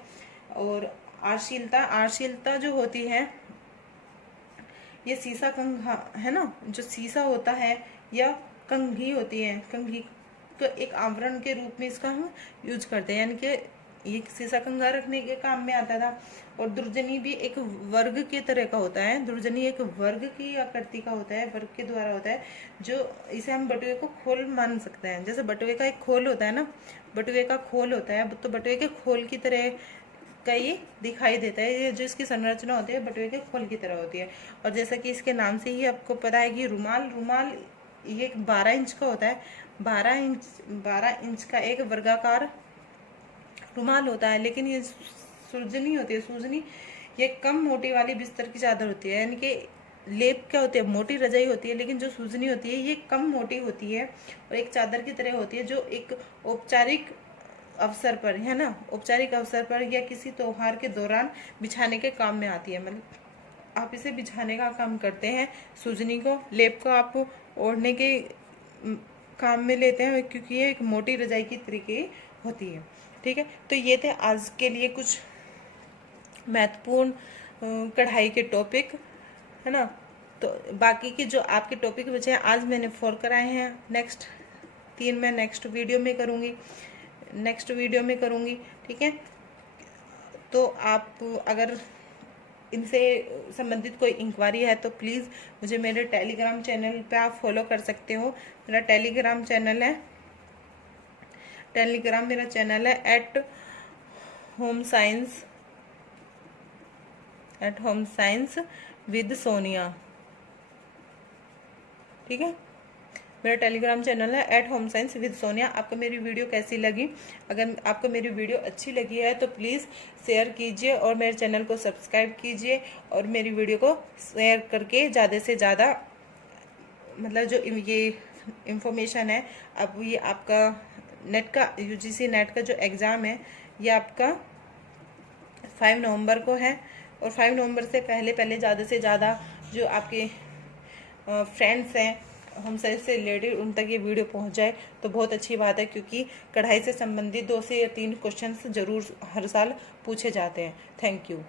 और आरशीलता जो होती है, ये सीसा कंघा है ना, जो सीसा होता है या कंघी होती है, कंघी तो एक आवरण के रूप में इसका हम यूज करते हैं, यानी कि ये सीसा कंघा रखने के काम में आता था। और दुर्जनी भी एक वर्ग के तरह का होता है, दुर्जनी एक वर्ग की आकृति का होता है, वर्ग के द्वारा होता है, जो इसे हम बटुए को खोल मान सकते हैं। जैसे बटुए का एक खोल होता है ना, बटुए का खोल होता है, तो बटुए के खोल की तरह का ये दिखाई देता है। ये जो इसकी संरचना होती है बटुए के खोल की तरह होती है। और जैसा कि इसके नाम से ही आपको पता है कि रुमाल ये 12 इंच का होता है, 12 इंच का एक वर्गाकार रुमाल होता है। लेकिन ये सूजनी होती है, सूजनी ये कम मोटी वाली बिस्तर की चादर होती है, यानी कि लेप क्या होती है, मोटी रजाई होती है, लेकिन जो सूजनी होती है ये कम मोटी होती है और एक चादर की तरह होती है, जो एक औपचारिक अवसर पर, है ना, औपचारिक अवसर पर या किसी त्योहार के दौरान बिछाने के काम में आती है। मतलब आप इसे बिछाने का काम करते हैं। सूजनी को, लेप को आप ओढ़ने के काम में लेते हैं, क्योंकि ये एक मोटी रजाई की तरीके होती है। ठीक है, तो ये थे आज के लिए कुछ महत्वपूर्ण कढ़ाई के टॉपिक, है ना। तो बाकी के जो आपके टॉपिक बचे हैं आज मैंने 4 कराए हैं, नेक्स्ट 3 मैं नेक्स्ट वीडियो में करूँगी। ठीक है, तो आप अगर इनसे संबंधित कोई इंक्वायरी है तो प्लीज़ मुझे मेरे टेलीग्राम चैनल पे आप फॉलो कर सकते हो। मेरा टेलीग्राम मेरा चैनल है @होम साइंस विद सोनिया। ठीक है, मेरा टेलीग्राम चैनल है @होमसाइंस विद सोनिया। आपको मेरी वीडियो कैसी लगी? अगर आपको मेरी वीडियो अच्छी लगी है तो प्लीज़ शेयर कीजिए और मेरे चैनल को सब्सक्राइब कीजिए और मेरी वीडियो को शेयर करके ज़्यादा से ज़्यादा, मतलब जो ये इंफॉर्मेशन है, अब ये आपका नेट का UGC नेट का जो एग्ज़ाम है ये आपका 5 नवंबर को है और 5 नवंबर से पहले ज़्यादा से ज़्यादा जो आपके फ्रेंड्स हैं होम साइंस से रिलेटेड उन तक ये वीडियो पहुंच जाए तो बहुत अच्छी बात है, क्योंकि कढ़ाई से संबंधित 2 से या 3 क्वेश्चंस जरूर हर साल पूछे जाते हैं। Thank you.